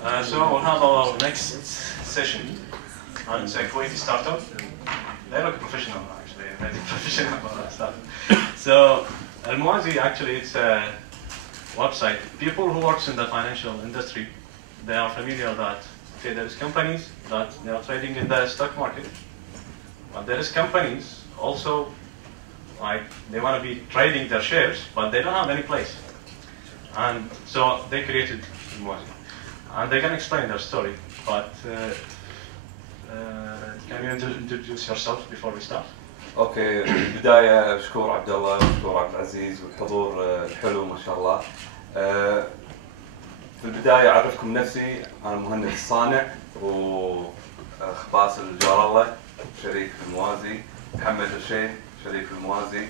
So we'll have our next session, and it's a Kuwaiti startup. They look professional actually, very professional startup. So Al-Muwazi actually it's a website. People who works in the financial industry, they are familiar that okay, there is companies that they are trading in the stock market, but there is companies also like they want to be trading their shares, but they don't have any place. And so they created Al-Muwazi. And they can explain their story, but can you introduce yourself before we start? اوكي بالبدايه مشكور عبد الله ومشكور عبد العزيز والحضور الحلو ما شاء الله. في البدايه اعرفكم نفسي، انا مهند الصانع واخ باسل جار الله شريك في الموازي، محمد الشيخ شريك في الموازي،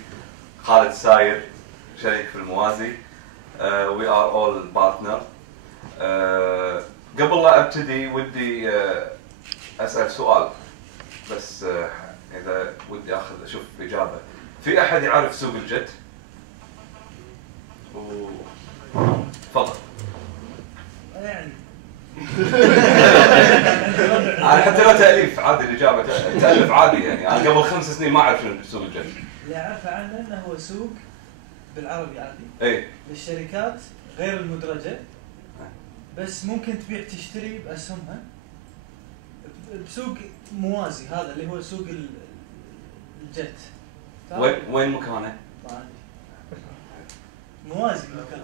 خالد ساير شريك في الموازي. We are all partner. قبل لا ابتدي ودي اسال سؤال بس اذا ودي اشوف اجابه. في احد يعرف سوق الجت؟ تفضل. يعني انا حتى لو تاليف عادي الاجابه تالف عادي يعني. انا قبل 5 سنين ما اعرف شنو سوق الجت. اللي اعرفه عنه انه هو سوق بالعربي عادي اي للشركات غير المدرجه، بس ممكن تبيع تشتري باسهمها بسوق موازي، هذا اللي هو سوق الجت. وين مكانه؟ ما عندي. موازي مكان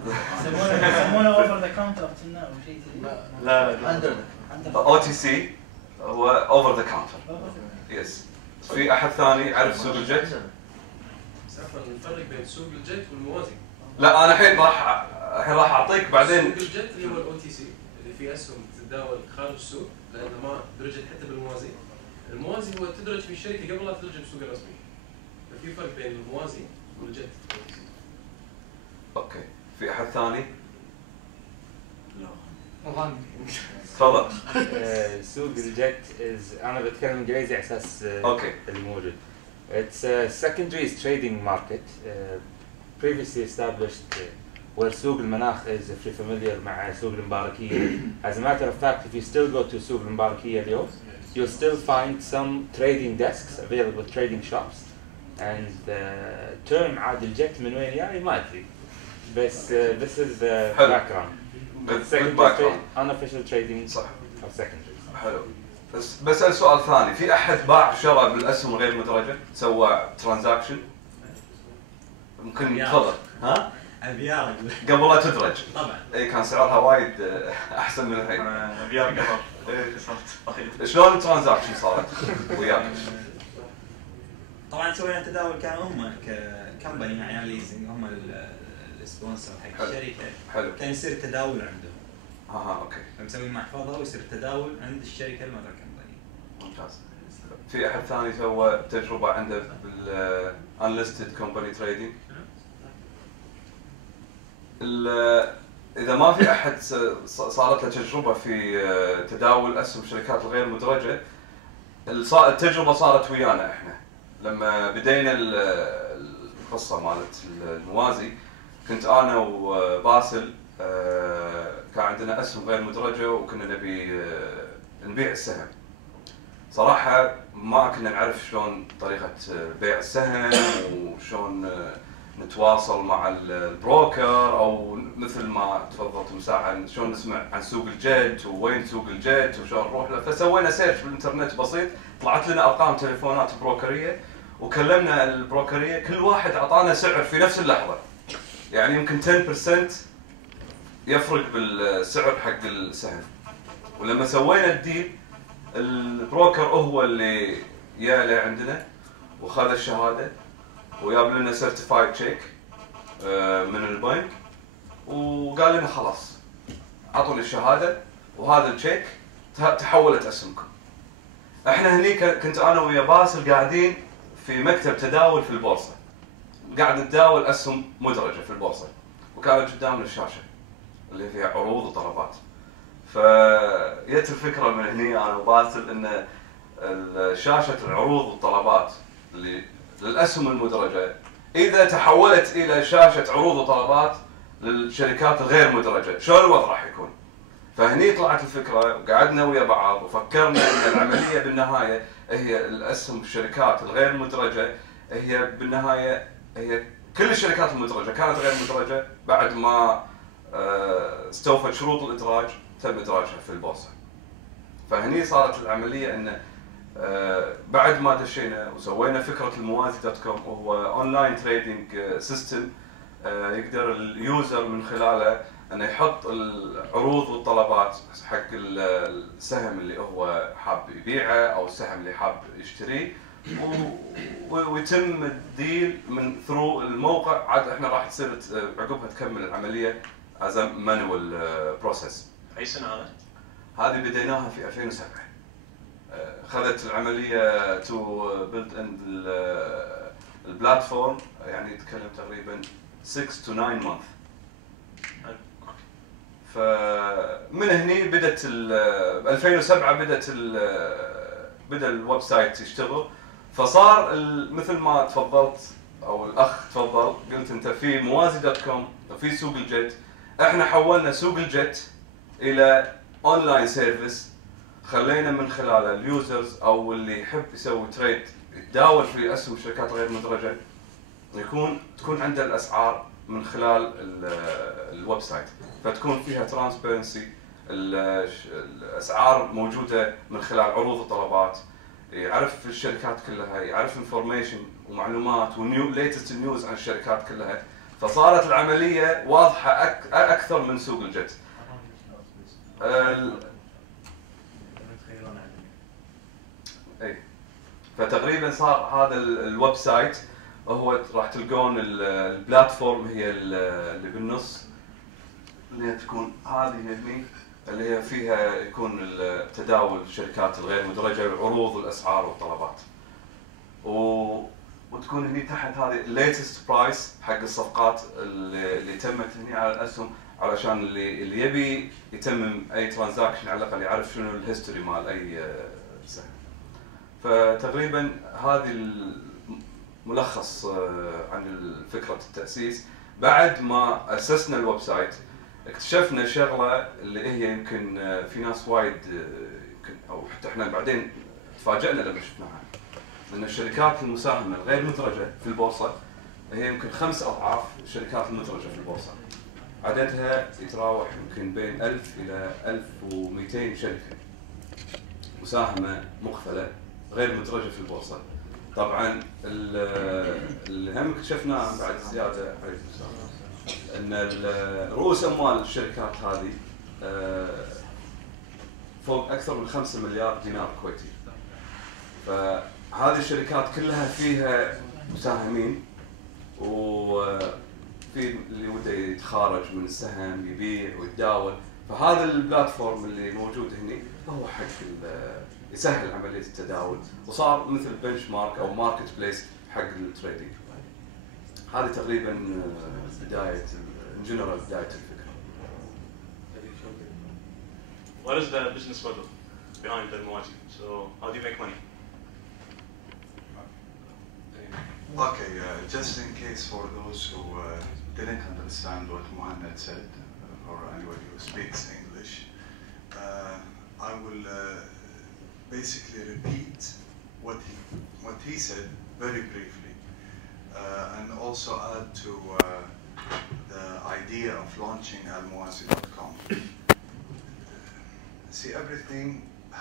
يسمونه اوفر ذا كاونتر كنا او شيء لا او تي سي هو اوفر ذا كاونتر. يس. في احد ثاني يعرف سوق الجت؟ عفوا نفرق بين سوق الجت والموازي. لا انا الحين راح اعطيك بعدين. سوق الجت اللي هو الاو تي سي اللي فيه اسهم تتداول خارج السوق لانه ما درجت حتى بالموازي. الموازي هو تدرج في الشركه قبل لا تدرج بالسوق الرسمي. ففي فرق بين الموازي والجت. اوكي. في احد ثاني؟ لا تفضل. سوق الجت انا بتكلم انجليزي على اساس اوكي الموجود. It's a secondary trading market previously established where سوق المناخ is if you're familiar مع سوق المباركية. As a matter of fact, if you still go to سوق المباركية اليوم, you'll still find some trading desks available, trading shops. And the term عاد الجت من وين جاي ما أدري. بس this is the background. Unofficial trading صح. of secondary. حلو. بس بسأل سؤال ثاني، في أحد باع شرى بالأسهم غير مدرجة؟ سوى ترانزاكشن؟ ممكن تفضل. ها؟ ابيار قبل لا تدرج. طبعا. اي كان سعرها وايد أحسن من الحين. ابيار قبل. شلون الترانزاكشن صارت وياك؟ طبعا سوينا تداول، كان هم ككمباني يعني ليزنج هم السبونسر حق الشركه. حلو. كان يصير تداول عندهم. اوكي. مسوي محفظه ويصير تداول عند الشركه المدر كمباني. ممتاز. في احد ثاني سوى تجربه عنده بالانليستد كومباني تريدنج؟ اذا ما في احد صارت له تجربه في تداول اسهم الشركات الغير مدرجه، التجربه صارت ويانا احنا لما بدينا القصه مالت الموازي. كنت انا وباسل كان عندنا اسهم غير مدرجه وكنا نبي نبيع السهم. صراحه ما كنا نعرف شلون طريقه بيع السهم وشلون نتواصل مع البروكر، او مثل ما تفضلت مساعد شلون نسمع عن سوق الجت ووين سوق الجت وشلون نروح له. فسوينا سيرش بالانترنت بسيط، طلعت لنا ارقام تليفونات بروكريه وكلمنا البروكريه، كل واحد اعطانا سعر في نفس اللحظه. يعني يمكن 10% يفرق بالسعر حق السهم. ولما سوينا الديل البروكر هو اللي جاء عندنا وخذ الشهاده وجاب لنا سيرتيفايد تشيك من البنك وقال لنا خلاص اعطوني الشهاده وهذا التشيك تحولت اسهمكم. احنا هني كنت انا ويا باسل قاعدين في مكتب تداول في البورصه، قاعد نتداول اسهم مدرجه في البورصه، وكانت قدامنا الشاشه اللي فيها عروض وطلبات. فجت الفكره من هني انا وباسل ان شاشه العروض والطلبات اللي للاسهم المدرجه اذا تحولت الى شاشه عروض وطلبات للشركات الغير مدرجه، شلون الوضع راح يكون؟ فهني طلعت الفكره وقعدنا ويا بعض وفكرنا ان العمليه بالنهايه هي الاسهم الشركات الغير مدرجه، هي بالنهايه هي كل الشركات المدرجه كانت غير مدرجه بعد ما استوفت شروط الادراج تم ادراجها في البورصه. فهني صارت العمليه ان بعد ما دشينا وسوينا فكره الموازي دوت كوم، وهو اونلاين تريدنج سيستم يقدر اليوزر من خلاله انه يحط العروض والطلبات حق السهم اللي هو حاب يبيعه او السهم اللي حاب يشتريه، ويتم الديل من ثرو الموقع. عاد احنا راح تصير عقبها تكمل العمليه از مانوال بروسيس. اي سنه هذا؟ هذه بديناها في 2007. خذت العمليه تو بيلد اند البلاتفورم، يعني نتكلم تقريبا 6 to 9 months. فمن هني بدت 2007 بدا الويب سايت يشتغل. فصار مثل ما تفضلت او الاخ تفضل قلت انت في موازي دوت كوم وفي سوق الجت. احنا حولنا سوق الجت الى اونلاين سيرفيس، خلينا من خلال اليوزرز او اللي يحب يسوي تريد يتداول في اسهم الشركات الغير مدرجه تكون عنده الاسعار من خلال الويب سايت، فتكون فيها ترانسبيرنسي، الاسعار موجوده من خلال عروض وطلبات، يعرف الشركات كلها، يعرف انفورميشن ومعلومات ونيو ليتست نيوز عن الشركات كلها. فصارت العمليه واضحه اكثر من سوق الجت. اي فتقريبا صار هذا الويب سايت هو راح تلقون البلاتفورم هي اللي بالنص اللي هي تكون هذه هني اللي هي فيها يكون تداول الشركات الغير مدرجه والعروض والاسعار والطلبات. وتكون هني تحت هذه الليتست برايس حق الصفقات اللي تمت هني على الاسهم، علشان اللي يبي يتمم اي ترانزاكشن على الاقل يعرف شنو الهيستوري مال اي سهم. فتقريبا هذه ملخص عن فكره التاسيس. بعد ما اسسنا الويب سايت اكتشفنا شغله اللي هي يمكن في ناس وايد يمكن او حتى احنا بعدين تفاجئنا لما شفناها، ان الشركات المساهمه الغير مدرجه في البورصه هي يمكن 5 أضعاف الشركات المدرجه في البورصه. عددها يتراوح يمكن بين 1000 الى 1200 شركه مساهمه مقفله غير مدرجه في البورصه. طبعا اللي هم اكتشفناه بعد زياده ان رؤوس اموال الشركات هذه فوق اكثر من 5 مليار دينار كويتي. فهذه الشركات كلها فيها مساهمين، وفي اللي وده يتخارج من السهم يبيع ويتداول. فهذا البلاتفورم اللي موجود هنا هو حق يسهل عمليه التداول، وصار مثل بنش مارك او ماركت بليس حق التريدينج. هذه تقريبا بدايه جنرال بدايه الفكره. What is the business model behind the Moazi? So how do you make money? Okay, just in case for those who didn't understand what Mohammed said, or anybody who speaks English, I will basically repeat what he said very briefly, and also add to the idea of launching almoazi.com. See, everything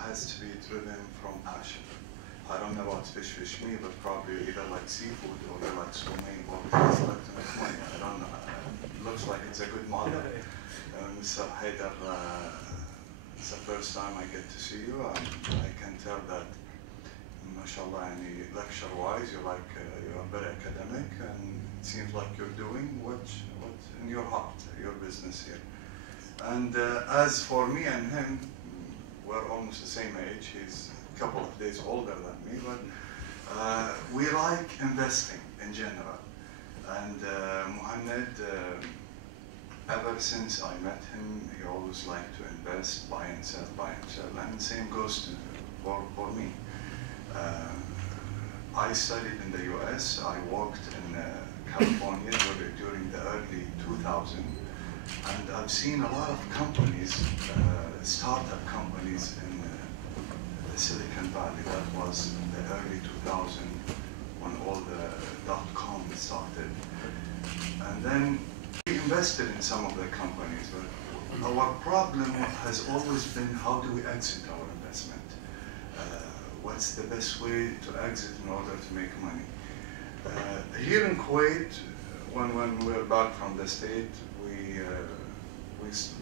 has to be driven from passion. I don't know about fish me, but probably either like seafood or you like swimming or just like to make money. I don't know. It looks like it's a good model. Mr. Haidar, it's the first time I get to see you. I can tell that, mashallah, lecture-wise, you're very academic, and it seems like you're doing what in your heart, your business here. And as for me and him, we're almost the same age. He's a couple of days older than me, but we like investing in general. And Mohammed, ever since I met him, he always liked to invest, buy and sell, and the same goes for me. I studied in the US. I worked in California during the early 2000s, and I've seen a lot of companies startup companies in the Silicon Valley. That was in the early 2000 when all the .com started. And then we invested in some of the companies, but our problem has always been how do we exit our investment? What's the best way to exit in order to make money? Here in Kuwait, when we were back from the state,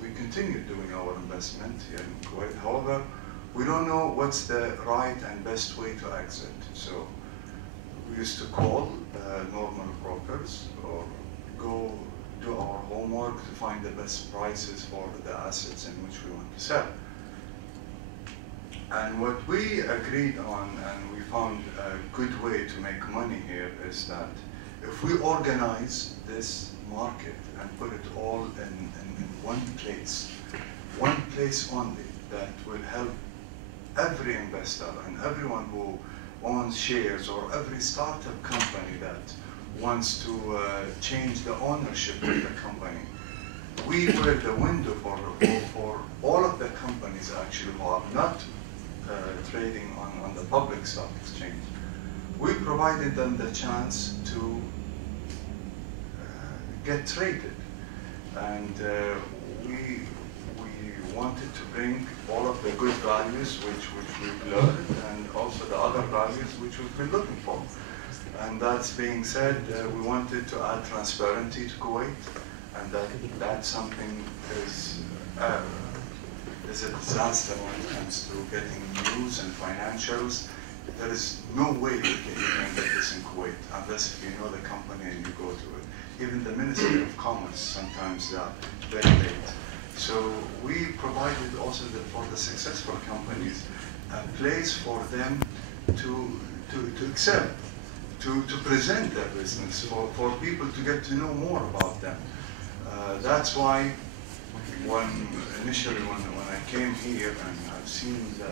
we continued doing our investment here in Kuwait. However, we don't know what's the right and best way to exit. So we used to call normal brokers or go do our homework to find the best prices for the assets in which we want to sell. And what we agreed on, and we found a good way to make money here, is that if we organize this market and put it all in one place only, that will help every investor and everyone who owns shares, or every startup company that wants to change the ownership of the company. We were the window for all of the companies actually who are not trading on the public stock exchange. We provided them the chance to get traded, and we wanted to bring all of the good values which we've learned, and also the other values which we've been looking for. And that's being said, we wanted to add transparency to Kuwait, and that's something is a disaster when it comes to getting news and financials. There is no way you can get this in Kuwait unless if you know the company and you go to it. Even the Ministry of Commerce sometimes are very late. So we provided also for the successful companies a place for them to excel, to present their business, for people to get to know more about them. That's why initially when I came here and I've seen the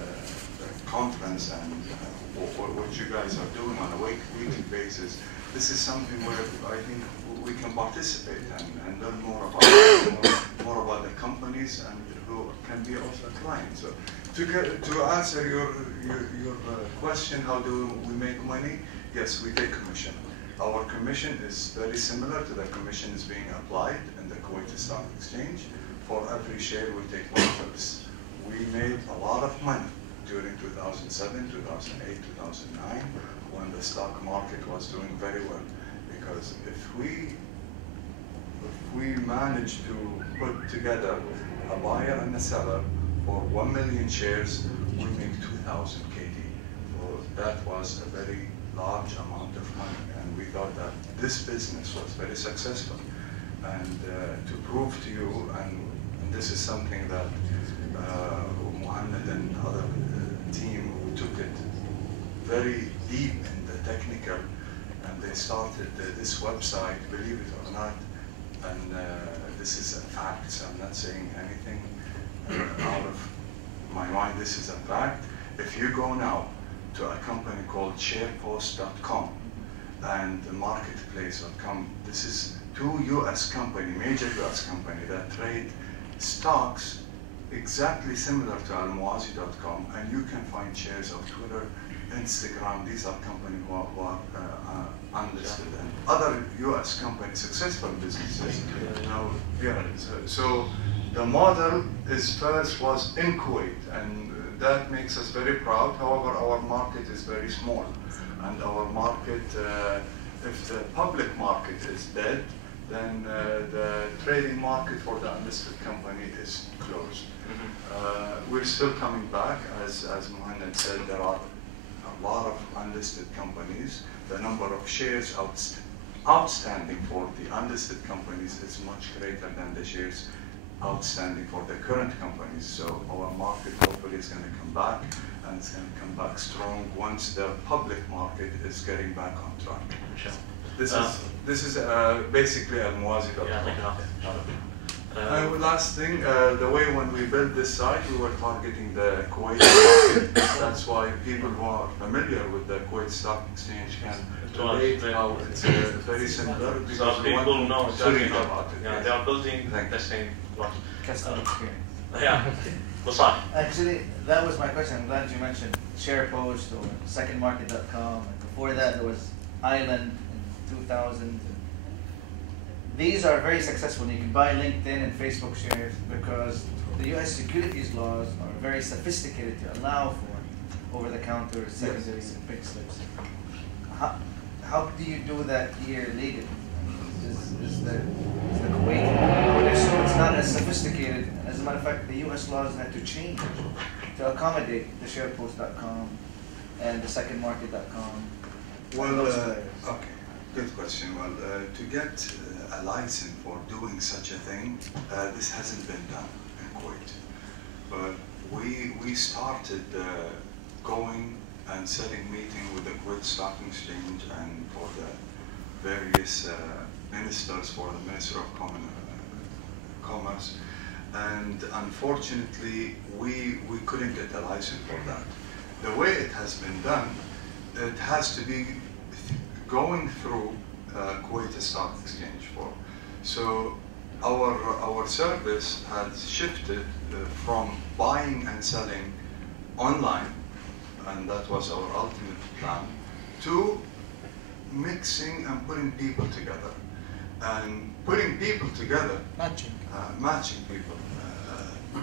conference and what you guys are doing on a weekly basis, this is something where I think we can participate and learn more about the companies and who can be also a client. So to answer your question, how do we make money? Yes, we take commission. Our commission is very similar to the commission is being applied in the Kuwaiti Stock Exchange. For every share, we take 1 pips. We made a lot of money during 2007, 2008, 2009, when the stock market was doing very well. Because if we managed to put together a buyer and a seller for 1 million shares, we make 2,000 KD. So that was a very large amount of money, and we thought that this business was very successful. And to prove to you, and this is something that Mohammed and other team who took it very deep in the technical, and they started this website, believe it or not, and this is a fact, so I'm not saying anything out of my mind, this is a fact. If you go now to a company called sharepost.com and marketplace.com, this is two US company, major US company that trade stocks exactly similar to almuazi.com, and you can find shares of Twitter, Instagram. These are companies who are unlisted, and other US companies, successful businesses. Now, yeah, so the model was in Kuwait, and that makes us very proud. However, our market is very small, and our market, if the public market is dead, then the trading market for the unlisted company is closed. We're still coming back, as Mohammed said, there are a lot of unlisted companies. The number of shares outstanding for the unlisted companies is much greater than the shares outstanding for the current companies. So our market hopefully is going to come back, and it's going to come back strong once the public market is getting back on track. This is basically almuazi.com. Last thing, the way when we built this site, we were targeting the Kuwait market. That's why people who are familiar with the Kuwait Stock Exchange can relate how it's very similar. So people know exactly about it. Yeah, they are building the same block. Customer experience. Yeah. Musaf. Actually, that was my question. I'm glad you mentioned SharePost or SecondMarket.com. And before that, there was Island in 2000. These are very successful. You can buy LinkedIn and Facebook shares because the U.S. securities laws are very sophisticated to allow for over-the-counter secondaries and pink slips. How do you do that here legally? Is the Kuwait, so it's not as sophisticated. As a matter of fact, the U.S. laws had to change to accommodate the SharePost.com and the SecondMarket.com. Well, okay, good question. Well, to get a license for doing such a thing, this hasn't been done in Kuwait. But we started going and setting meeting with the Kuwait Stock Exchange and for the various ministers for the Minister of Commerce. And unfortunately, we couldn't get a license for that. The way it has been done, it has to be going through Kuwait Stock Exchange for. So our service has shifted from buying and selling online, and that was our ultimate plan, to mixing and putting people together. And putting people together, matching people.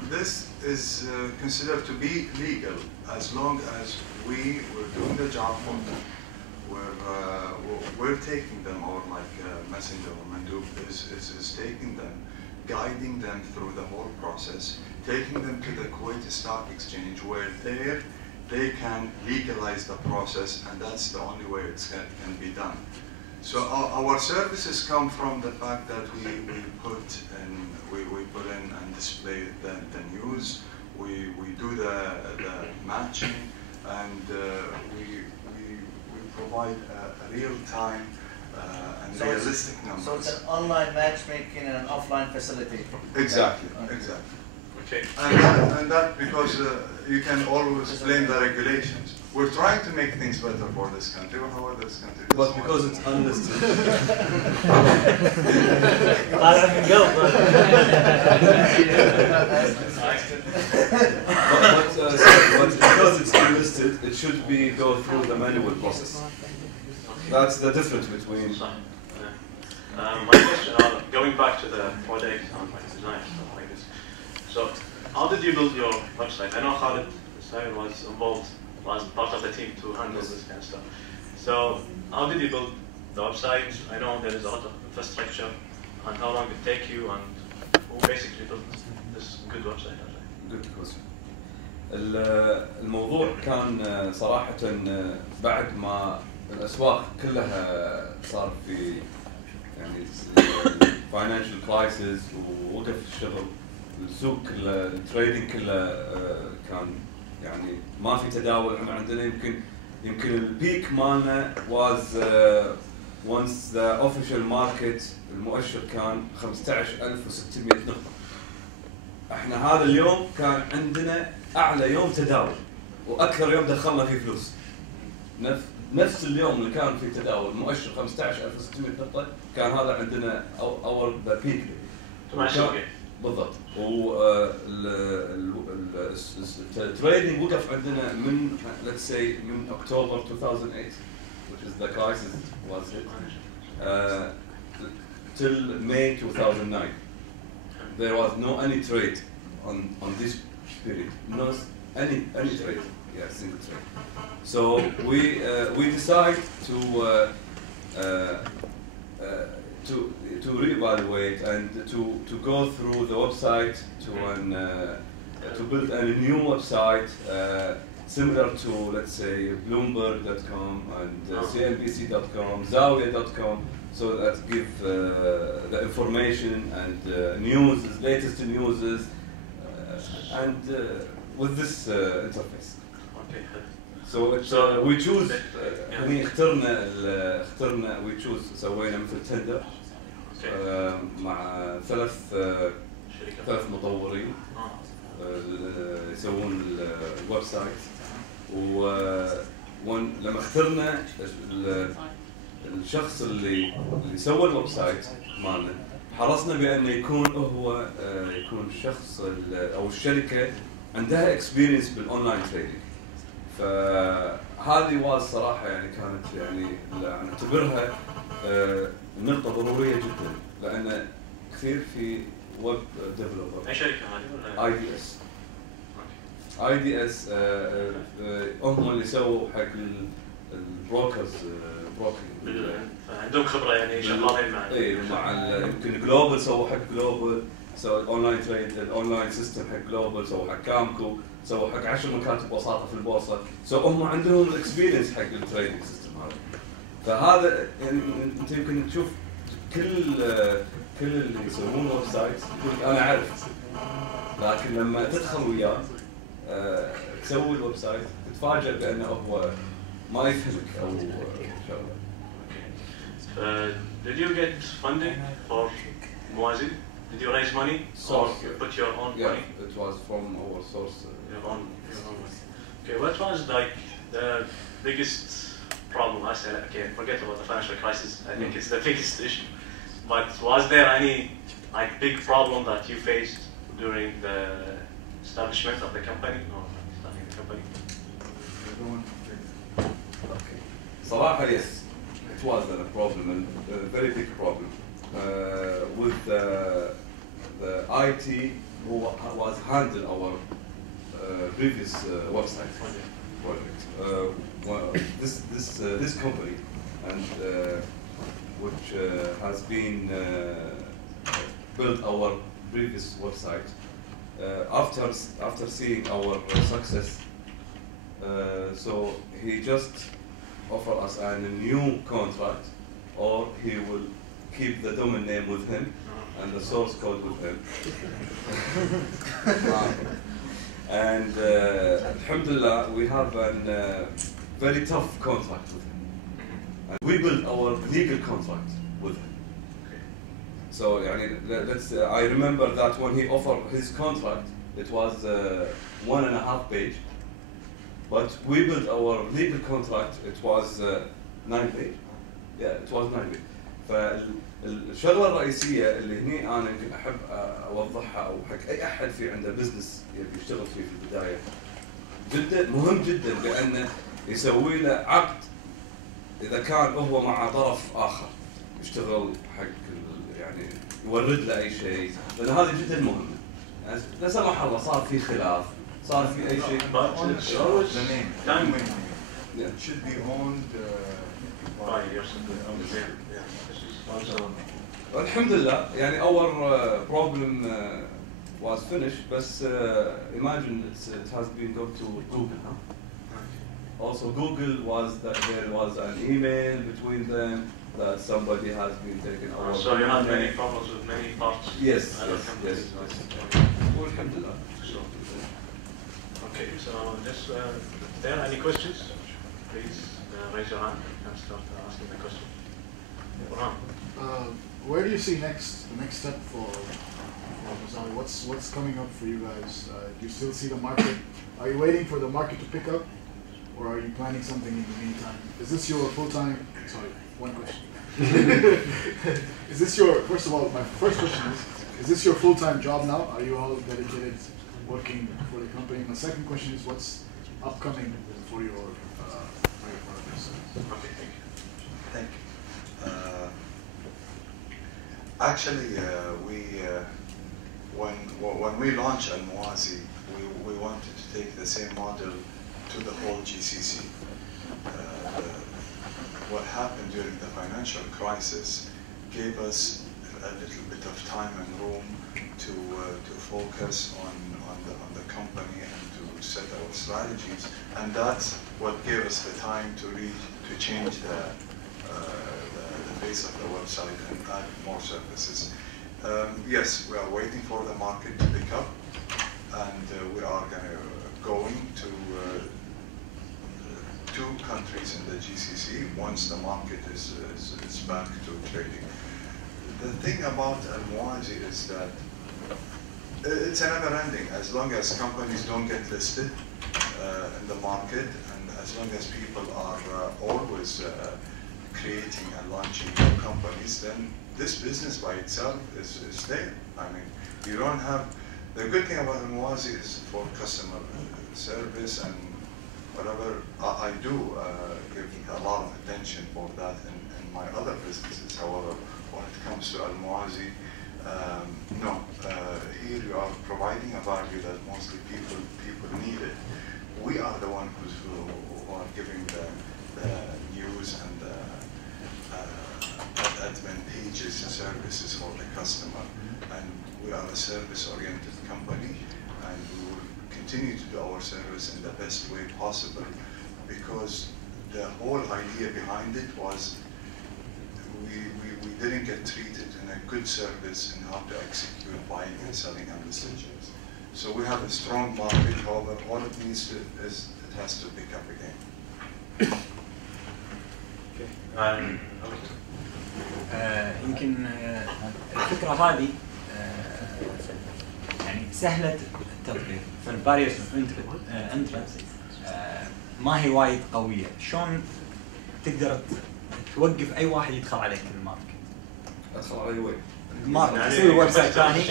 This is considered to be legal as long as we're doing the job for them. We're taking them, or like Messenger or Mandub is taking them, guiding them through the whole process, taking them to the Kuwait Stock Exchange where there they can legalize the process, and that's the only way it can be done. So our services come from the fact that we put in and display the news, we do the matching, and we provide a real-time and realistic numbers. So it's an online matchmaking and an offline facility. Exactly, Okay. exactly. Okay. And that because you can always blame the regulations. We're trying to make things better for this country, or however this country. But because it's unlisted. but because it's unlisted, it should go through the manual process. That's the difference between. My question, going back to the project and like design stuff like this. So, how did you build your website? I know Khalid Sayer was involved, was part of the team to handle this kind of stuff. So, how did you build the website? I know there is a lot of infrastructure, and how long did it take you, and who basically built this good website? Good question. الموضوع كان صراحة بعد ما الأسواق كلها صار في يعني financial crisis ووقف الشغل، السوق كله التريدنج كله كان يعني ما في تداول. احنا عندنا يمكن البيك مالنا was once the official market المؤشر كان 15600 نقطة. احنا هذا اليوم كان عندنا اعلى يوم تداول واكثر يوم دخلنا فيه فلوس. نفس اليوم اللي كان فيه تداول مؤشر 15600 نقطة كان هذا عندنا اور ذا بيك بالضبط. والتريدنج وقف عندنا من let's say من اكتوبر 2008 which is the crisis was hit till May 2009. There was no any trade on this period, no any trade, yeah, single trade. So we decide to reevaluate and to go through the website to build a new website similar to, let's say, Bloomberg.com and CNBC.com, Zawiya.com, so that give the information and news, latest news, and with this interface. Okay. So we choose يعني اخترنا we choose سوينا مثل تندر مع ثلاث مطورين يسوون الويب سايت. ولما اخترنا الشخص اللي سوى الويب سايت مالنا حرصنا بأنه يكون هو يكون الشخص أو الشركة عندها اكسبيرينس بالاونلاين تريدنج. فهذه واز صراحه يعني كانت يعني نعتبرها نقطه ضروريه جدا، لان كثير في ويب ديفلوبر. اي شركه هذه ولا؟ اي دي اس. اي دي اس هم اللي سووا حق البروكرز بروكينج. عندهم خبره يعني شغالين مع يمكن جلوبال سووا حق جلوبال، سووا الاونلاين تريد الاونلاين سيستم حق جلوبال، سووا حق كامكو، سووا حق 10 مكاتب وساطه في البورصه، هم عندهم الاكسبيرينس حق التريدنج سيستم هذا. فهذا يعني انت يمكن تشوف كل اللي يسوون ويب سايت يقول انا اعرف، لكن لما تدخل وياه تسوي الويب سايت تتفاجئ بانه هو ما يفهمك او شغله. Did you get funding for Muazi? Did you raise money or put your own money? It was from our source. Your own money. Okay, what was like the biggest problem? I said, okay, forget about the financial crisis. I think it's the biggest issue. But was there any like big problem that you faced during the establishment of the company or starting the company? Okay. صراحة yes, it was a problem, and a very big problem with the IT who was handling our previous website project. This company, and which has been built our previous website. After seeing our success, so he just offered us a new contract, or he will keep the domain name with him and the source code with him. And alhamdulillah, we have a very tough contract with him. And we built our legal contract with him. So I remember that when he offered his contract, it was 1.5 page. But we built our legal contract, it was 9 page. Yeah, it was 9 page. فالشغله الرئيسيه اللي هني انا يمكن احب اوضحها او حق اي احد في عنده بزنس يبي يشتغل فيه في البدايه، جدا مهم جدا بانه يسوي له عقد اذا كان هو مع طرف اخر يشتغل حق يعني يورد له اي شيء، لان هذه جدا مهمه. يعني لا سمح الله صار في خلاف، صار في اي شيء. The name. It should be owned by yourself. الحمد لله يعني our problem was finished, but imagine it has been go to Google. Also Google was that there was an email between them that somebody has been taken over. So you had many problems with many parts? Yes. Alhamdulillah. Okay, so just if there are any questions, please raise your hand and start asking the question. Where do you see the next step for Masawi? What's coming up for you guys? Do you still see the market? Are you waiting for the market to pick up, or are you planning something in the meantime? Is this your full-time? Sorry, one question. Is this your? First of all, my first question is this your full-time job now? Are you all dedicated working for the company? My second question is what's upcoming for your partners? Okay, thank you. Thank you. Actually, when we launched Al-Muazi, we wanted to take the same model to the whole GCC. What happened during the financial crisis gave us a little bit of time and room to focus on the company and to set our strategies, and that's what gave us the time to change the face of the website and add more services. Yes, we are waiting for the market to pick up, and we are going to 2 countries in the GCC once the market is back to trading. The thing about Al-Muazi is that it's never ending. As long as companies don't get listed in the market, and as long as people are always creating and launching new companies, then this business by itself is there. I mean, you don't have, the good thing about Al-Muwazi is for customer service and whatever. I do give a lot of attention for that in my other businesses. However, when it comes to Al-Muwazi, no, here you are providing a value that mostly people need it. We are the ones who are giving the news and advantageous services for the customer, and we are a service-oriented company, and we will continue to do our service in the best way possible, because the whole idea behind it was we didn't get treated in a good service in how to execute buying and selling on the stations. So we have a strong market, however, all it needs to is it has to pick up again. يمكن الفكرة هذه يعني سهلة التطبيق، فالباريرز انترنس ما هي وايد قوية. شلون تقدر توقف أي واحد يدخل عليك الماركت؟ ادخل على وين؟ الماركت تسوي ويب سايت ثاني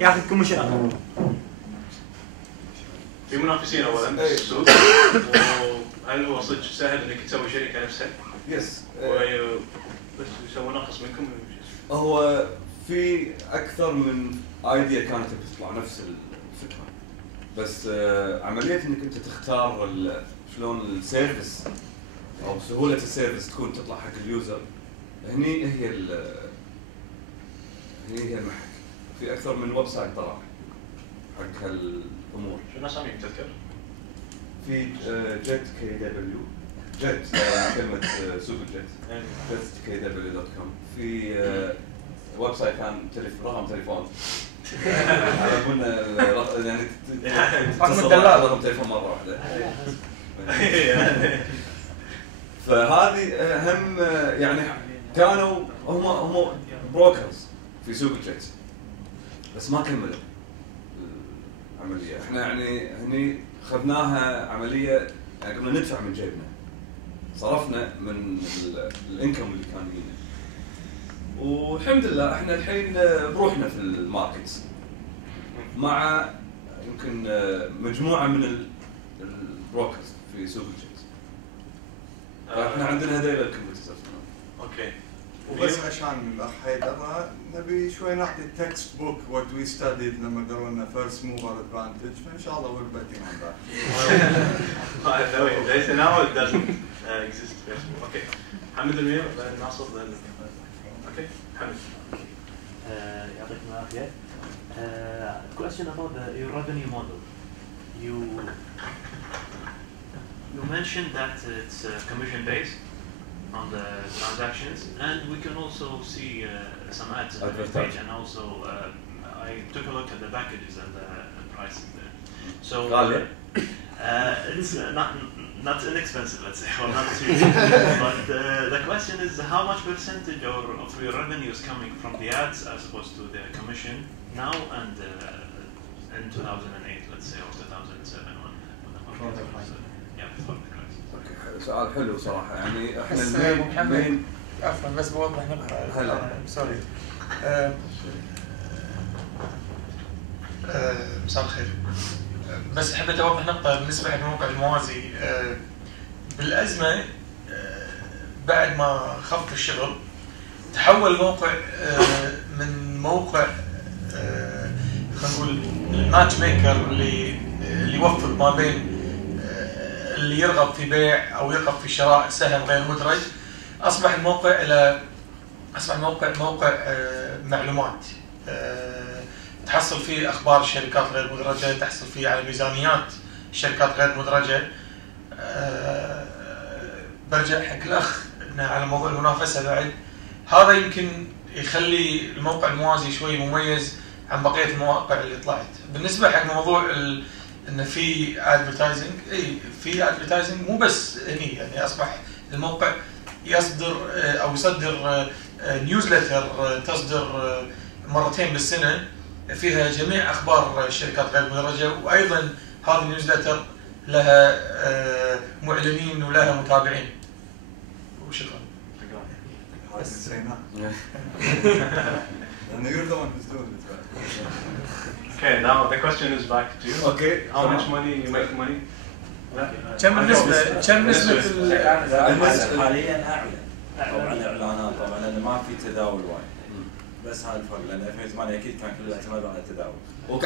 ياخذ كوميشن أكثر. في منافسين اولا في السوق، وهل هو صدق سهل انك تسوي شركه نفسها؟ يس. بس يسوون ناقص منكم؟ هو في اكثر من ايديا كانت بتطلع نفس الفكره، بس عمليه انك انت تختار شلون السيرفيس او سهوله السيرفيس تكون تطلع حق اليوزر، هني هي المحك. في اكثر من ويب سايت طلع حق هالامور. شنو اساميهم تذكر؟ في جت كي دبليو، جت كلمه سوق الجت، جت KW.com. في ويب سايت كان رقم تليفون على قلنا يعني تتصل رقم تليفون مره واحده. فهذه هم يعني كانوا هم بروكرز في سوق الجت، بس ما كملوا العمليه. احنا يعني هني خذناها عمليه يعني قمنا ندفع من جيبنا، صرفنا من الانكم اللي كان لنا، والحمد لله احنا الحين بروحنا في الماركت مع يمكن مجموعه من البروكرز في سوق الجت. فاحنا عندنا هذول الكمبيوترز. اوكي. وبس عشان الاخ حيدر نبي شوي نعطي التكست بوك وات وي ستاديد لما قالوا لنا فيرست موفر ادفانتج، فان شاء الله we're betting on that. Now it doesn't exist. Okay. حمد المير ناصر. Okay. حمد. يعطيكم العافية. Question about your revenue model. You mentioned that it's commission based on the transactions, and we can also see some ads on the page, and also I took a look at the packages and the pricing there. So it's not inexpensive, let's say, or not cheap. But the question is, how much percentage of your revenue is coming from the ads as opposed to the commission now and in 2008, let's say, or 2007 when the market was before the crisis? سؤال حلو صراحة. يعني احنا بس محمد عفوا بس بوضح نقطة. هلا سوري. مساء الخير. بس حبيت اوضح نقطة بالنسبة حق موقع الموازي. بالأزمة بعد ما خف الشغل تحول الموقع من موقع خلينا نقول الماتش ميكر اللي يوفق ما بين اللي يرغب في بيع او يرغب في شراء سهم غير مدرج، اصبح الموقع موقع معلومات تحصل فيه اخبار الشركات غير مدرجه، تحصل فيه على ميزانيات الشركات غير مدرجه. برجع حق الاخ انه على موضوع المنافسه بعد، هذا يمكن يخلي الموقع الموازي شوي مميز عن بقيه المواقع اللي طلعت. بالنسبه حق موضوع ان في ادفرتايزنج، اي في ادفرتايزنج مو بس هني، يعني اصبح الموقع يصدر او يصدر نيوزلتر تصدر مرتين بالسنه فيها جميع اخبار الشركات غير مدرجه، وايضا هذه النيوزلتر لها معلنين ولها متابعين. وشكرا. I didn't say no. And you're the one who's doing it, right? Okay, now the question is back to you. Okay. How much money you make money? كم نسبة حاليا اعلى طبعا الاعلانات طبعا لان ما في تداول وايد بس هذا الفرق لان 2008 اكيد كان كل الاعتماد على التداول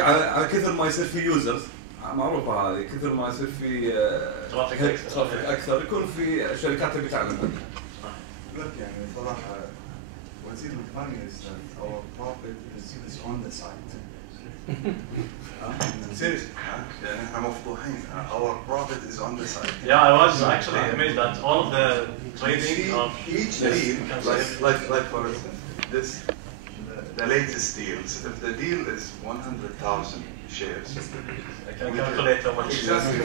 على كثر ما يصير في يوزرز معروفه هذه كثر ما يصير في ترافيك اكثر يكون في شركات تبي تعلم. Look, يعني صراحة what's even funny is that our profit is on the site. Seriously, يعني احنا مفضوحين. Our profit is on the site. Yeah, I was actually amazed that all of the trading of each deal, like for instance, this the latest deals. If the deal is 100,000 shares, I can calculate how much. Exactly.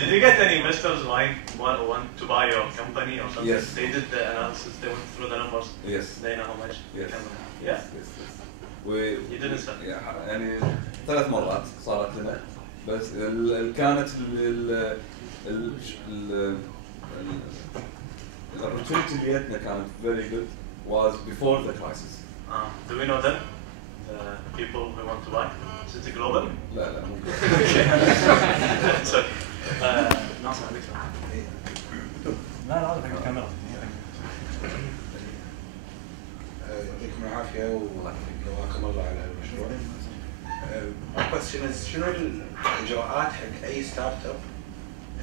Did you get any investors like want to buy your company or something? Yes. They did the analysis. They went through the numbers. Yes. They know how much. Yes. Yeah. You didn't sell. يعني 3 مرات صارت لنا بس كانت الopportunity اللي جتنا كانت very good was before the crisis. Do we know them? People who want to buy? City Global? لا مو Sorry. ناصر عليك. لا هذا حق الكاميرا. يعطيكم العافية وجزاكم الله على المشروع. question is شنو الإجراءات حق أي ستارت اب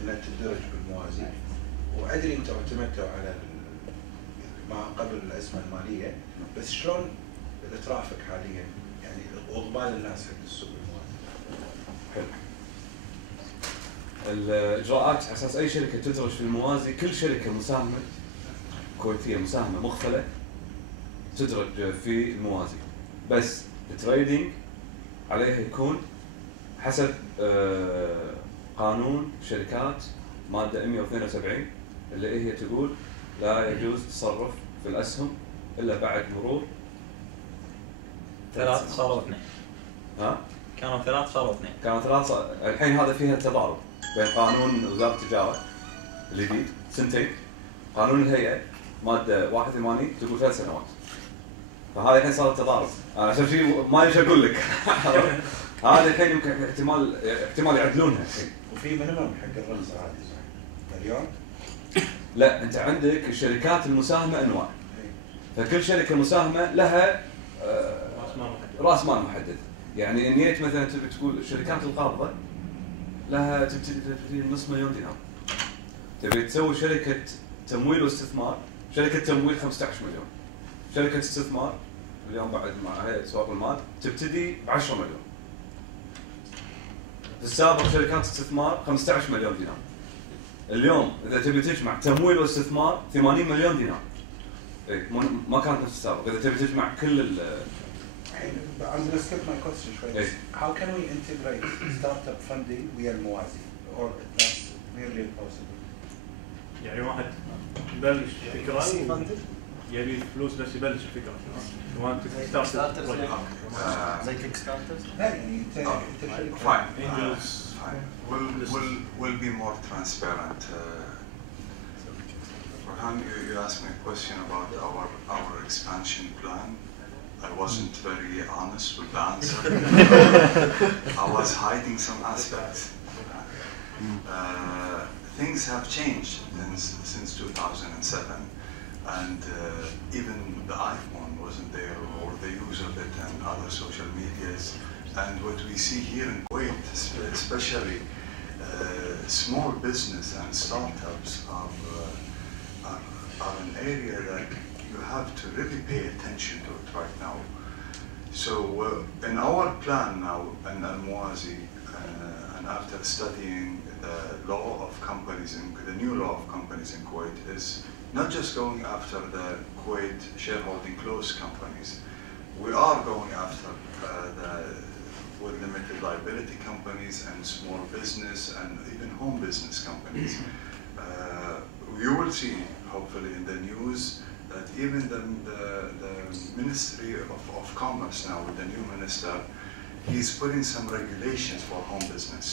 إنها تندرج بالموازي؟ وأدري أنتم اعتمدتوا على ما قبل الأزمة المالية، بس شلون الترافيك حاليا؟ يعني وإقبال الناس حق السوق الموازي. الإجراءات على أساس أي شركة تدرج في الموازي، كل شركة مساهمة كويتية مساهمة مغفلة تدرج في الموازي، بس التريدينج عليها يكون حسب قانون شركات مادة 172 اللي هي تقول لا يجوز تصرف في الأسهم إلا بعد مرور 3 صاروا 2. ها؟ كانوا 3 صاروا 2. كانوا 3 الحين هذا فيها تضارب بين قانون وزارة التجارة الجديد 2 سنين، قانون الهيئة مادة 81 تقول 3 سنوات. فهذا الحين صار تضارب، انا عشان شيء ما ادري اقول لك. هذا الحين يمكن احتمال يعدلونها الحين. وفي مينيمم حق الرمز عادي مليون؟ لا انت عندك الشركات المساهمه انواع. فكل شركه مساهمه لها راس مال محدد. يعني نيت مثلا تبي تقول الشركات القابضه لها تبتدي نص مليون دينار. تبي تسوي شركه تمويل واستثمار، شركه تمويل 15 مليون. شركة استثمار اليوم بعد مع هيئة سوق المال تبتدي ب 10 مليون. في السابق شركات استثمار 15 مليون دينار. اليوم إذا تبي تجمع تمويل واستثمار 80 مليون دينار. إيه ما كانت نفس السابق، إذا تبي تجمع كل الحين I'm gonna skip my question شوي. How can we integrate startup funding ويا الموازي or that's nearly impossible؟ يعني واحد يبلش فكرة يبي فلوس بس يبلش الفكرة. زي كيك ستارترز؟ لا يعني Fine. We'll be more transparent. Farhan, you asked me a question about our expansion plan. I wasn't very honest with the answer. I was hiding some aspects. Things have changed since 2007. And even the iPhone wasn't there, or the use of it and other social medias. And what we see here in Kuwait, especially small business and startups are an area that you have to really pay attention to it right now. So in our plan now, in Al-Muazi, and after studying the law of companies, the new law of companies in Kuwait is not just going after the Kuwait shareholding closed companies. We are going after with limited liability companies and small business and even home business companies. You will see, hopefully, in the news that even the Ministry of Commerce now, with the new minister, he's putting some regulations for home business.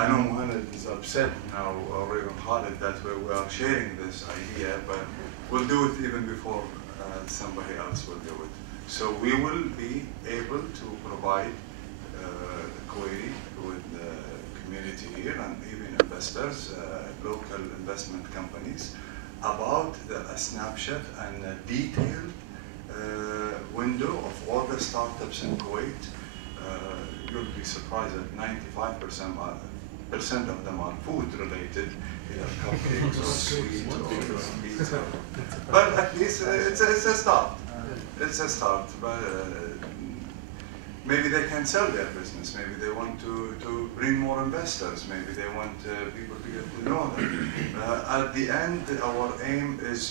I know Mohammed is upset now, or even Khalid, that we are sharing this idea, but we'll do it even before somebody else will do it. So we will be able to provide Kuwaiti with the community here and even investors, local investment companies, about a snapshot and a detailed window of all the startups in Kuwait. You'll be surprised that 95% of them are food related, either cupcakes or sweet or pizza. But at least it's a start. It's a start. But maybe they can sell their business. Maybe they want to bring more investors. Maybe they want people to get to know them. At the end, our aim is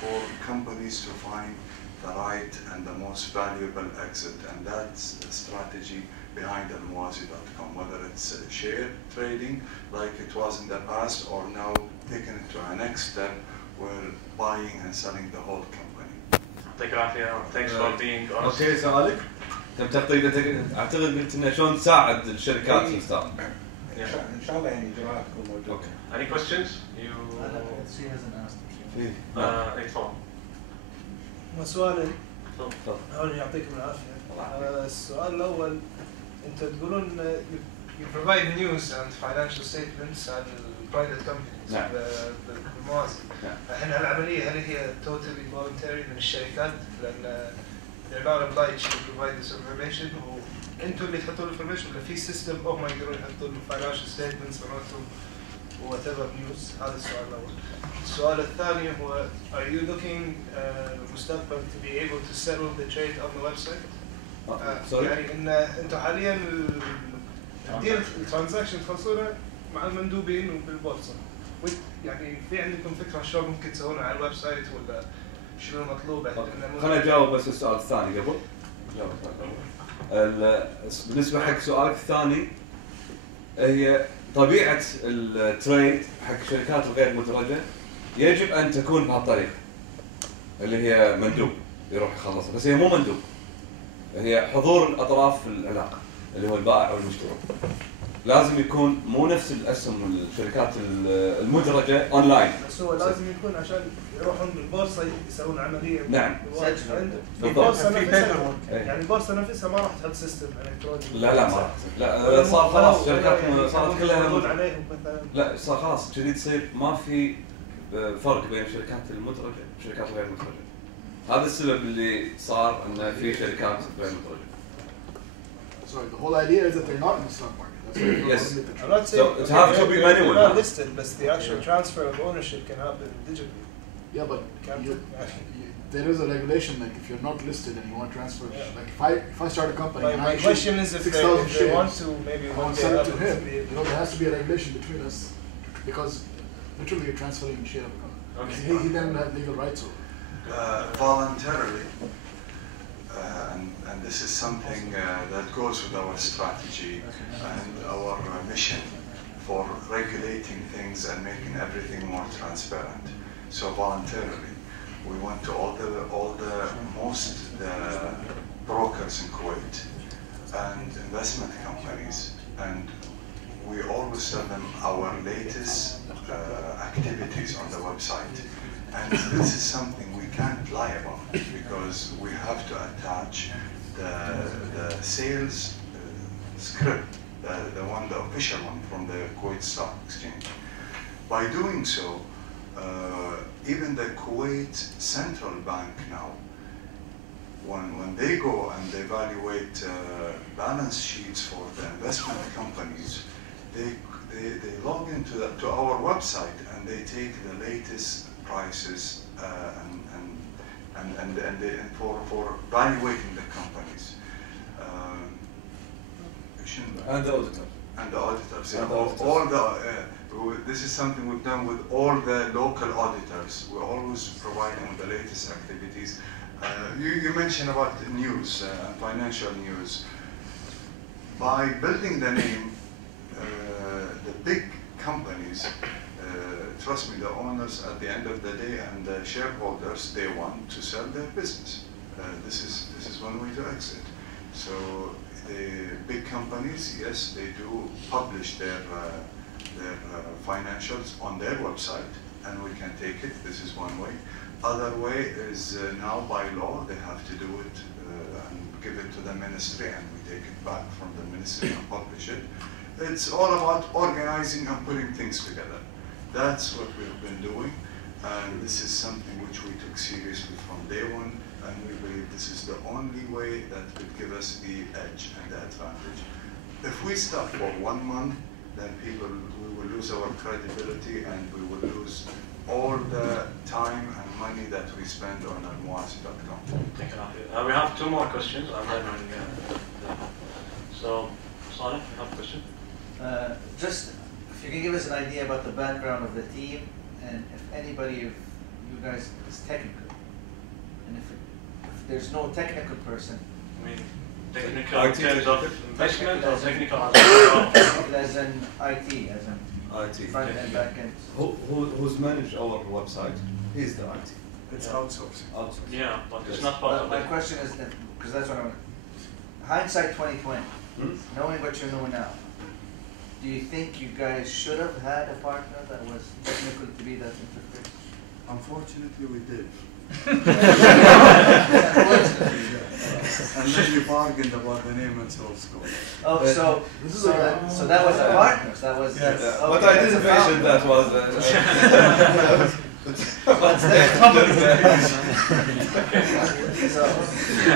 for companies to find the right and the most valuable exit, and that's the strategy behind almuwazi.com, whether it's share trading like it was in the past, or now taking it to a next step where buying and selling the whole company. يعطيك العافية. Thanks for being honest. اوكي سؤالك؟ اعتقد قلت انه شلون تساعد الشركات في الستارت اب. ان شاء الله يعني جماعة تكون موجودة. Any questions? She hasn't asked. تفضل. سؤالي. أولا يعطيكم العافية. السؤال الأول، أنت تقولون you provide news and financial statements and private companies بالموازي. الحين هالعملية هل هي totally voluntary من الشركات؟ لأن they're not obliged to provide this information، وأنتوا اللي تحطون information ولا في system هم يقدرون يحطون financial statements مالتهم whatever news؟ هذا السؤال الأول. السؤال الثاني هو are you looking المستقبل to be able to settle the trade on the website؟ يعني ان انتم حاليا الديل الترانزاكشن تخلصونها مع المندوبين وبالبورصه، يعني في عندكم فكره شلون ممكن تسوونها على الويب سايت ولا شنو المطلوب؟ خليني اجاوب بس السؤال الثاني قبل. بالنسبه حق سؤالك الثاني، هي طبيعه التريد حق الشركات الغير مدرجه يجب ان تكون بهالطريقه اللي هي مندوب يروح يخلصها، بس هي مو مندوب، هي حضور الاطراف في العلاقه اللي هو البائع والمشتري. لازم يكون مو نفس الاسهم والشركات المدرجه اونلاين. بس هو لازم يكون عشان يروحون بالبورصه يسوون عمليه. نعم. البورصه نفسها يعني البورصه نفسها ما راح تحط سيستم الكتروني. لا ما راح. لا صار خلاص شركات صارت كلها لا صار خلاص كذي تصير ما في فرق بين الشركات المدرجه والشركات الغير مدرجه. هذا السبب اللي صار ان في شركات غير مدرجه. Sorry, the whole idea is that they're not in the stock market. That's what yes. I'm not saying so it has to be manual. They're not listed, but the actual transfer of ownership can happen digitally. Yeah, but there is a regulation like if you're not listed and you want to transfer, like if I start a company, my question is if they want to maybe want to sell it to him, you know, there has to be a regulation between us because literally you're transferring a share of the company. Okay. He then have legal rights over it. Voluntarily, and this is something that goes with our strategy and our mission for regulating things and making everything more transparent. So voluntarily, we went to all the brokers in Kuwait and investment companies, and we always tell them our latest activities on the website. And this is something we can't lie about because we have to attach the sales script, the official one from the Kuwait Stock Exchange. By doing so, even the Kuwait Central Bank now, when they go and they evaluate balance sheets for the investment companies, they log into to our website and they take the latest prices and for evaluating the companies. And the auditors. And the auditors. All the this is something we've done with all the local auditors. We're always providing the latest activities. You mentioned about the news and financial news. By building the name, the big companies, trust me, the owners at the end of the day and the shareholders, they want to sell their business. This is one way to exit. So the big companies companies, yes, they do publish their financials on their website, and we can take it. This is one way. Other way is now by law they have to do it and give it to the ministry, and we take it back from the ministry and publish it. It's all about organizing and putting things together. That's what we've been doing, and this is something which we took seriously from day one, and we believe this is the only way that could give us the edge and the advantage. If we stop for 1 month, then we will lose our credibility, and we will lose all the time and money that we spend on almuazi.com. Thank you. We have 2 more questions, and then so, Saleh, you have a question? Just if you can give us an idea about the background of the team, and if anybody of you guys is technical, and if there's no technical person. I mean, technical in terms of investment or technical as in IT, as in front and back end. Who's managed our website is the IT. It's outsourcing. Yeah, but it's not part of my question is that, because that's what I want. Hindsight 2020, knowing what you know now, do you think you guys should have had a partner that was technical to be that interface? Unfortunately, we did. And then we bargained about the name and source code. Oh, so that was a partner. That was. Yes. Okay, But I didn't mention that was.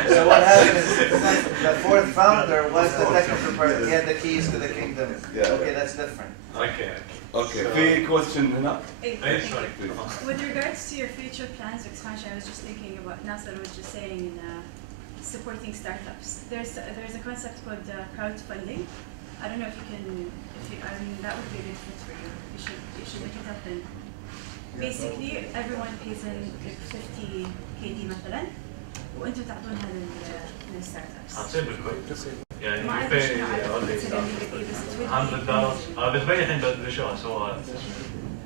So what happened is the fourth founder was the technical person. He had the keys to the kingdom. Yeah. Okay, that's different. Okay. Okay. في question هنا. Sorry. With regards to your future plans of expansion, I was just thinking about Nasser was just saying supporting startups. There's a concept called crowdfunding. I don't know if you can. I mean, that would be a good fit for you. You should look it up. And basically, everyone pays in 50 KD مثلا, وأنتوا تعطونها للستارت ابس. هتصير بالكويت. يعني you pay only $100. بالنسبة لي الحين بدرسوا سواء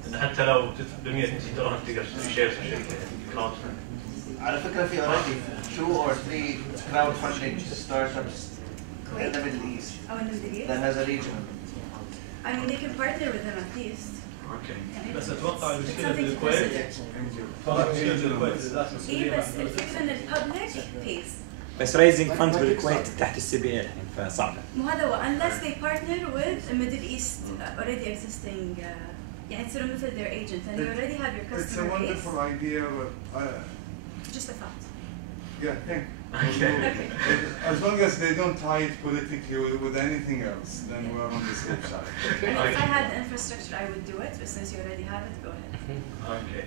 إن حتى لو ب$100 تقدر تشتري شيرز في الشركة. على فكرة في already 2 or 3 crowdfunding startups in the Middle East. Oh, in the Middle East. That has a region. I mean, they can partner with them at least. Okay. بس اتوقع المشكله في الكويت ايه بس الفكره ان الببليك بيز بس raising funds بالكويت تحت السي بي اي الحين فصعبه. مو هذا هو unless they partner with a Middle East already existing يعني تصيروا مثل their agent and you already have your customer base. It's a wonderful idea, but just a thought. Yeah, thank you. Okay. As long as they don't tie it politically with anything else, then we're on the safe side. And if I had the infrastructure, I would do it, but since you already have it, go ahead. Okay.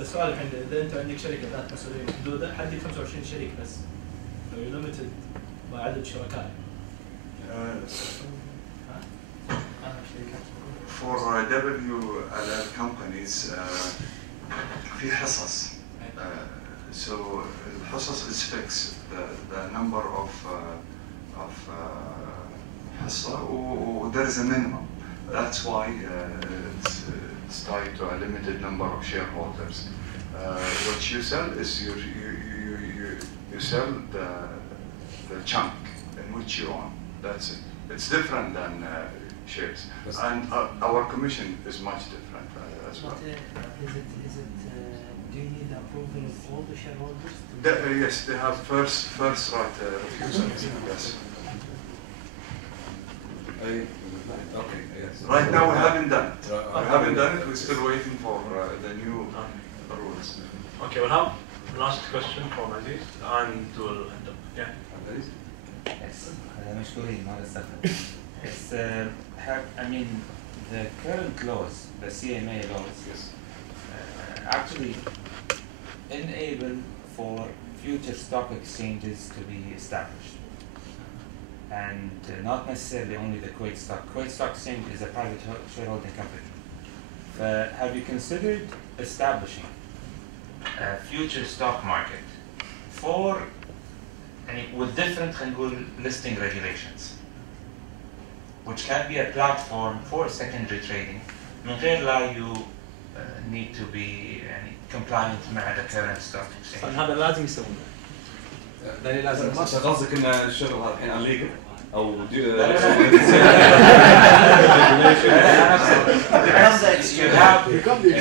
السؤال الحين اذا انت عندك شركه ذات مسؤوليه محدوده حدد 25 شريك بس. لو ليمتد بعدد شركاء. For WLL companies في حصص. So الحصص is fixed. The number of حصة there is a minimum. That's why it's tied to a limited number of shareholders. What you sell is you sell the chunk in which you own. That's it. It's different than shares, and our commission is much different as well. Do you need the approval of all the shareholders? Yes, they have first right refusal. Yes. Okay. Yes. Right now we haven't done it. We haven't done it. We're still waiting for the new rules. Okay, we'll have last question from Aziz, and we'll end up. Yeah. Yes. مشكورين ما استفدت. Yes. I mean, the current laws, the CMA laws, actually enable for future stock exchanges to be established. And not necessarily only the Kuwait Stock. Kuwait Stock Exchange is a private shareholding company. Have you considered establishing a future stock market for, with different listing regulations, which can be a platform for secondary trading, من غير لا you need to be compliant مع the current stock exchange. هذا لازم يسوونه. يعني لازم انت قصدك ان الشغل هذا الحين انليجل او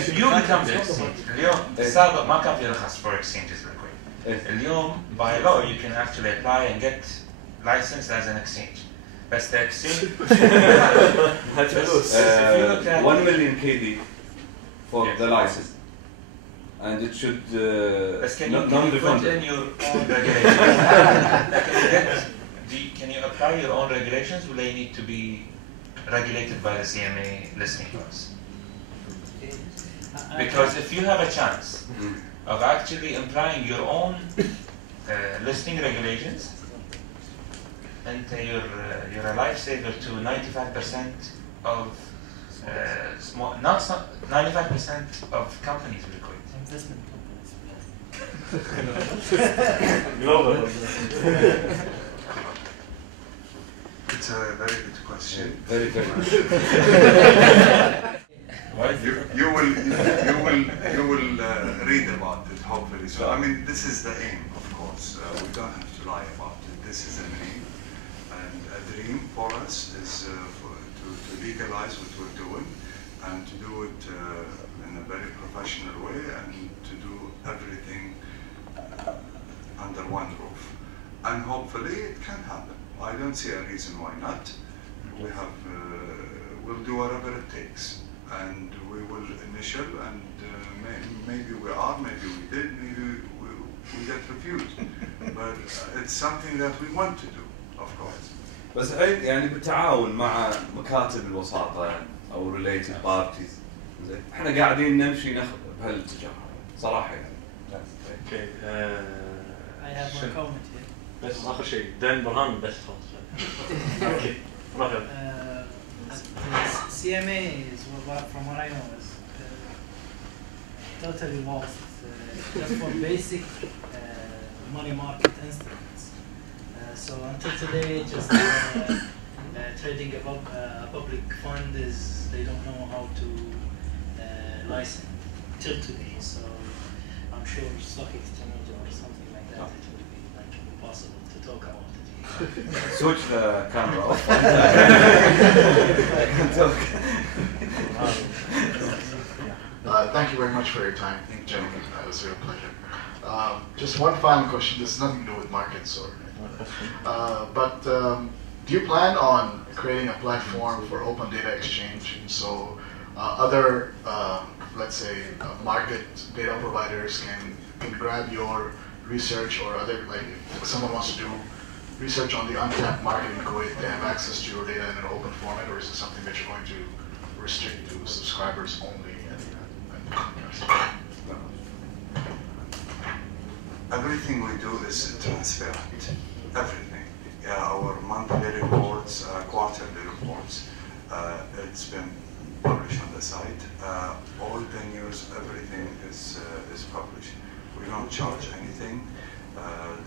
اليوم السابق ما كان في رخص for exchanges بالكويت. اليوم by law you can actually apply and get license as an exchange. بس the exchange 1 million KD for the license. And it should can you put in your own regulations? Can you apply your own regulations, or they need to be regulated by the CMA listing laws? Because if you have a chance of actually applying your own listing regulations, and you're a lifesaver to 95% of small, not 95% of companies will quit. Investment companies. Global. It's a very good question. Very good. You will read about it hopefully. So I mean, this is the aim, of course. We don't have to lie about it. This is an aim, and a dream for us is to legalize what we're doing, and to do it in a very professional way, and to do everything under one roof. And hopefully it can happen. I don't see a reason why not. We have, we'll do whatever it takes, and we will initial, and maybe we are, maybe we did, maybe we get refused. But it's something that we want to do, of course. بس الحين يعني بالتعاون مع مكاتب الوساطة يعني أو related parties. زين احنا قاعدين نمشي بهالاتجاه صراحة يعني. Okay. I have one comment here. بس آخر شيء دين برهان بس خلاص. Okay. مرحبا. CMA is from what I know is totally lost just for basic money market instruments. So until today, just trading a public fund is they don't know how to license till today. So I'm sure stock exchange or something like that it will be like impossible to talk about it. Switch the camera off. Thank you very much for your time, gentlemen. It was a real pleasure. Just one final question. This has nothing to do with markets, do you plan on creating a platform for open data exchange so other, let's say, market data providers can grab your research, or other, like if someone wants to do research on the untapped market in Kuwait, they have access to your data in an open format, or is it something that you're going to restrict to subscribers only? Everything we do is transparent. Everything. Our monthly reports, quarterly reports. It's been published on the site. All the news, everything is published. We don't charge anything.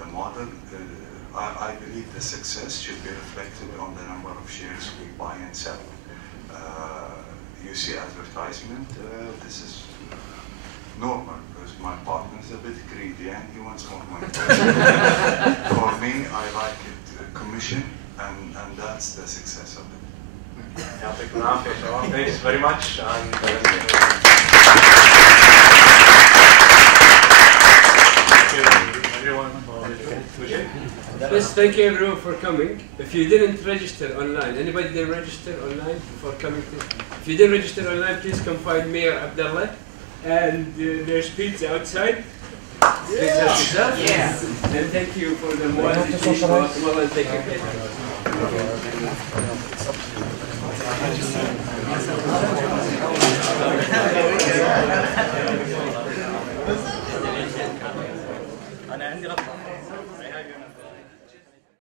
The model, I believe the success should be reflected on the number of shares we buy and sell. You see advertisement, this is normal, because my partner is a bit greedy and he wants more money. For me, I like it commission, and that's the success of it. يعطيكم العافية شباب. Thanks very much. And Yes, thank you everyone for coming. If you didn't register online, anybody didn't register online before coming to? If you didn't register online, please come find Mayor Abdullah. And there's pizza outside. Please help yourself. Yeah. And thank you for the Muazi team. Well, and take care. أنا عندي غلطة.